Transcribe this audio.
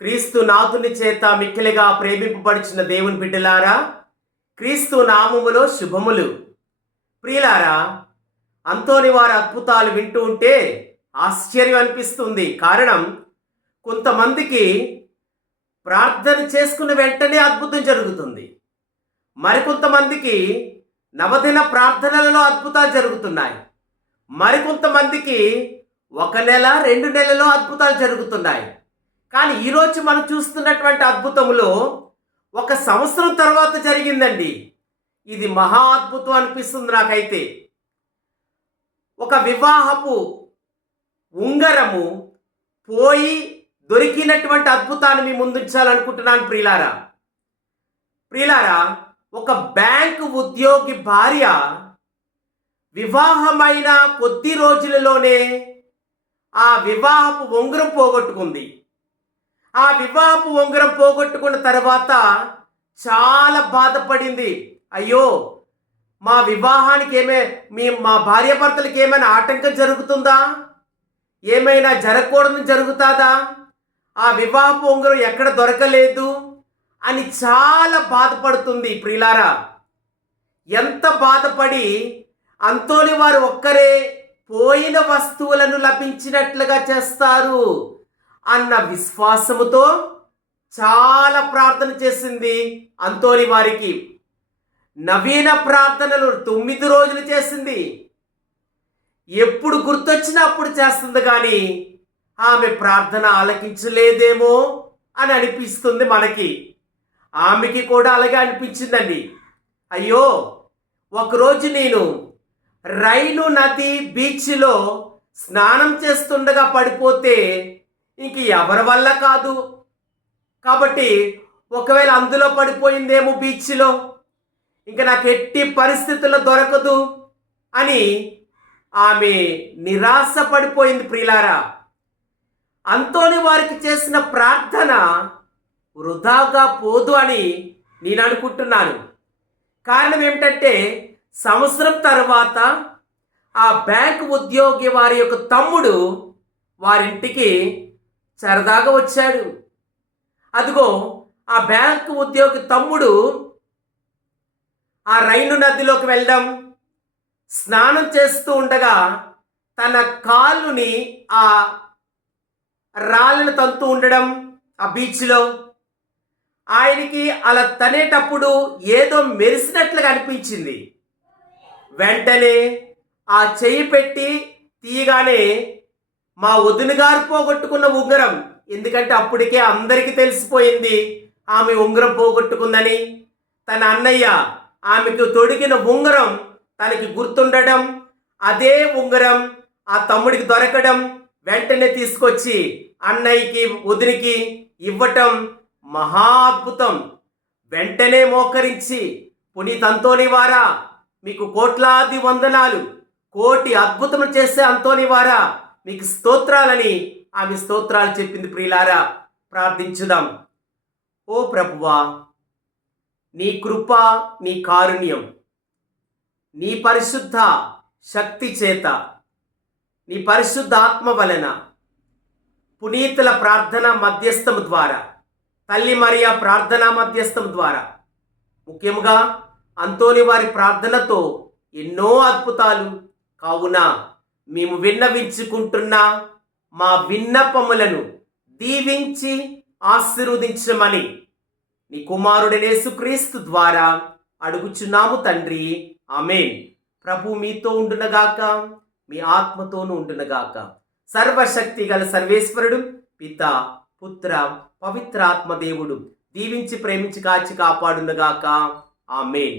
క్రీస్తు నాథుని చేత మిక్కిలిగా ప్రేమింపబడిచిన దేవుని బిడ్డలారా క్రీస్తు నామములో శుభములు. ప్రియులారా అంతోని వారి అద్భుతాలు వింటూ ఉంటే ఆశ్చర్యం అనిపిస్తుంది. కారణం కొంతమందికి ప్రార్థన చేసుకున్న వెంటనే అద్భుతం జరుగుతుంది. మరికొంతమందికి నవదిన ప్రార్థనలలో అద్భుతాలు జరుగుతున్నాయి. మరికొంతమందికి ఒక నెల రెండు నెలలో అద్భుతాలు జరుగుతున్నాయి. కానీ ఈరోజు మనం చూస్తున్నటువంటి అద్భుతములో ఒక సంవత్సరం తర్వాత జరిగిందండి. ఇది మహా అద్భుతం అనిపిస్తుంది నాకైతే. ఒక వివాహపు ఉంగరము పోయి దొరికినటువంటి అద్భుతాన్ని మీ ముందుంచాలనుకుంటున్నాను ప్రియులారా. ప్రియులారా ఒక బ్యాంకు ఉద్యోగి భార్య వివాహమైన కొద్ది రోజులలోనే ఆ వివాహపు ఉంగరం పోగొట్టుకుంది. ఆ వివాహపు ఉంగరం పోగొట్టుకున్న తర్వాత చాలా బాధపడింది. అయ్యో మా వివాహానికి ఏమే మీ మా భార్యాభర్తలకి ఏమైనా ఆటంకం జరుగుతుందా? ఏమైనా జరగకూడదు జరుగుతుందా? ఆ వివాహపు ఉంగరం ఎక్కడ దొరకలేదు అని చాలా బాధపడుతుంది ప్రియులారా. ఎంత బాధపడి అంతోని వారు ఒక్కరే పోయిన వస్తువులను లభించినట్లుగా చేస్తారు. అన్న విశ్వాసముతో చాలా ప్రార్థన చేసింది అంతోని వారికి. నవీన ప్రార్థనలు తొమ్మిది రోజులు చేసింది. ఎప్పుడు గుర్తొచ్చినప్పుడు చేస్తుంది కానీ ఆమె ప్రార్థన ఆలకించలేదేమో అని అనిపిస్తుంది మనకి. ఆమెకి కూడా అలాగే అనిపించిందండి. అయ్యో ఒకరోజు నేను రైలు నది బీచ్లో స్నానం చేస్తుండగా పడిపోతే ఇంక ఎవరి వల్ల కాదు? కాబట్టి ఒకవేళ అందులో పడిపోయిందేమో బీచ్లో ఇంకా నాకు ఎట్టి పరిస్థితుల్లో దొరకదు అని ఆమె నిరాశ పడిపోయింది ప్రియులారా. అంతోని వారికి చేసిన ప్రార్థన వృధాగా పోదు అని నేను అనుకుంటున్నాను. కారణం ఏమిటంటే సంవత్సరం తర్వాత ఆ బ్యాంక్ ఉద్యోగి వారి యొక్క తమ్ముడు వారింటికి సరదాగా వచ్చాడు. అదిగో ఆ బ్యాంకు ఉద్యోగి తమ్ముడు ఆ రైలు నదిలోకి వెళ్ళడం. స్నానం చేస్తూ ఉండగా తన కాలుని ఆ రాళ్ళను తంతు ఉండడం ఆ బీచ్లో. ఆయనకి అలా తనేటప్పుడు ఏదో మెరిసినట్లుగా అనిపించింది. వెంటనే ఆ చెయ్యి పెట్టి తీయగానే మా వదిన గారు పోగొట్టుకున్న ఉంగరం. ఎందుకంటే అప్పటికే అందరికీ తెలిసిపోయింది ఆమె ఉంగరం పోగొట్టుకుందని. తన అన్నయ్య ఆమెకు తొడిగిన ఉంగరం తనకి గుర్తుండడం అదే ఉంగరం ఆ తమ్ముడికి దొరకడం వెంటనే తీసుకొచ్చి అన్నయ్యకి వదినికి ఇవ్వటం మహా అద్భుతం. వెంటనే మోకరించి పునీత్ అంతోని వారా మీకు కోట్లాది వందనాలు. కోటి అద్భుతం చేసే అంతోని వారా. నీకు స్తోత్రాలని ఆమె స్తోత్రాలు చెప్పింది ప్రియులారా ప్రార్థించుదాం. ఓ ప్రభువా నీ కృప నీ కారుణ్యం నీ పరిశుద్ధ శక్తి చేత నీ పరిశుద్ధ ఆత్మ వలన పునీతుల ప్రార్థన మధ్యస్థం ద్వారా తల్లి మరియా ప్రార్థన మధ్యస్థం ద్వారా ముఖ్యంగా అంతోని వారి ప్రార్థనతో ఎన్నో అద్భుతాలు కావున మేము విన్నవించుకుంటున్న మా విన్నపములను దీవించి ఆశీర్వదించమని నీ కుమారుడనేసుక్రీస్తు ద్వారా అడుగుచున్నాము తండ్రి. ఆమెన్. ప్రభు మీతో ఉండునగాక మీ ఆత్మతోనూ ఉండునగాక. సర్వశక్తి గల సర్వేశ్వరుడు పిత పుత్ర పవిత్రాత్మ దేవుడు దీవించి ప్రేమించి కాచి కాపాడునగాక. ఆమెన్.